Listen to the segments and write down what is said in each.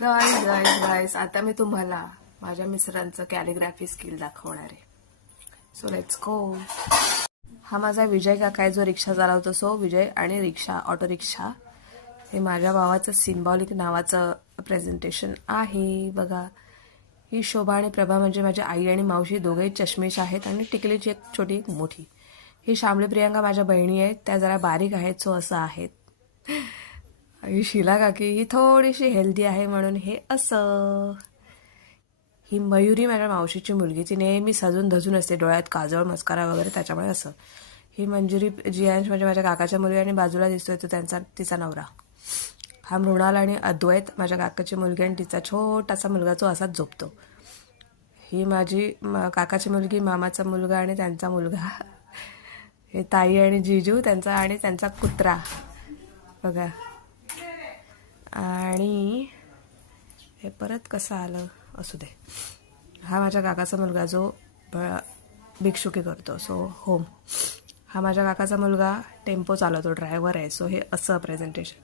Guys guys guys आता मी तुम्हाला माझ्या मिस्टरांचं कॅलिग्राफी स्किल दाखवणार आहे. So let's go. हा माझा विजय काका आहे जो रिक्षा चालवतो. सो विजय आणि रिक्षा, ऑटो रिक्षा हे माझ्या भावाचं सिम्बॉलिक नावाचं प्रेझेंटेशन आहे. बघा, ही शोभा आणि प्रभा म्हणजे माझी आई आणि मावशी, दोघेही चष्मेश आहेत आणि टिकलीची एक छोटी एक मोठी. ही शामली प्रियांका माझ्या बहिणी आहेत, त्या जरा बारीक आहेत. सो असं आहेत. ही शिला काकी ही थोडीशी हेल्दी आहे म्हणून हे असं. ही मयुरी माझ्या मावशीची मुलगी, ती नेहमी सजून धजून असते, डोळ्यात काजळ मस्कारा वगैरे, त्याच्यामुळे असं. ही मंजुरी जियांश म्हणजे माझ्या काकाच्या मुली आणि बाजूला दिसतोय तो तिचा नवरा. हा मृणाल आणि अद्वैत माझ्या काकाची मुलगी आणि तिचा छोटासा मुलगा जो असाच झोपतो. ही माझी काकाची मुलगी, मामाचा मुलगा आणि त्यांचा मुलगा. हे ताई आणि जिजू त्यांचा आणि त्यांचा कुत्रा बघा. आणि हे परत कसं आलं असू दे. हा माझ्या काकाचा मुलगा जो भिक्षुकी करतो. So home. हा माझ्या काकाचा मुलगा टेम्पो चालवतो, ड्रायव्हर आहे. सो हे असं प्रेझेंटेशन.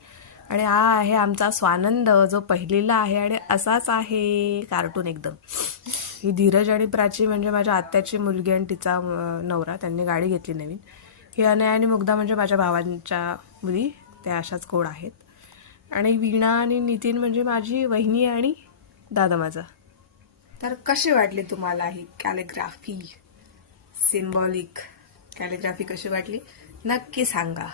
आणि हा आहे आमचा स्वानंद जो पहिलीला आहे आणि असाच आहे कार्टून एकदम. ही धीरज आणि प्राची म्हणजे माझ्या आत्याची मुलगी आणि तिचा नवरा, त्यांनी गाडी घेतली नवीन. ही अनया आणि मुग्धा म्हणजे माझ्या भावांच्या मुली, त्या अशाच गोड आहेत. आणि वीणा आणि नितीन म्हणजे माझी वहिनी आणि दादा माझा. तर कशी वाटली तुम्हाला ही कॅलिग्राफी, सिम्बॉलिक कॅलिग्राफी कशी वाटली नक्की सांगा.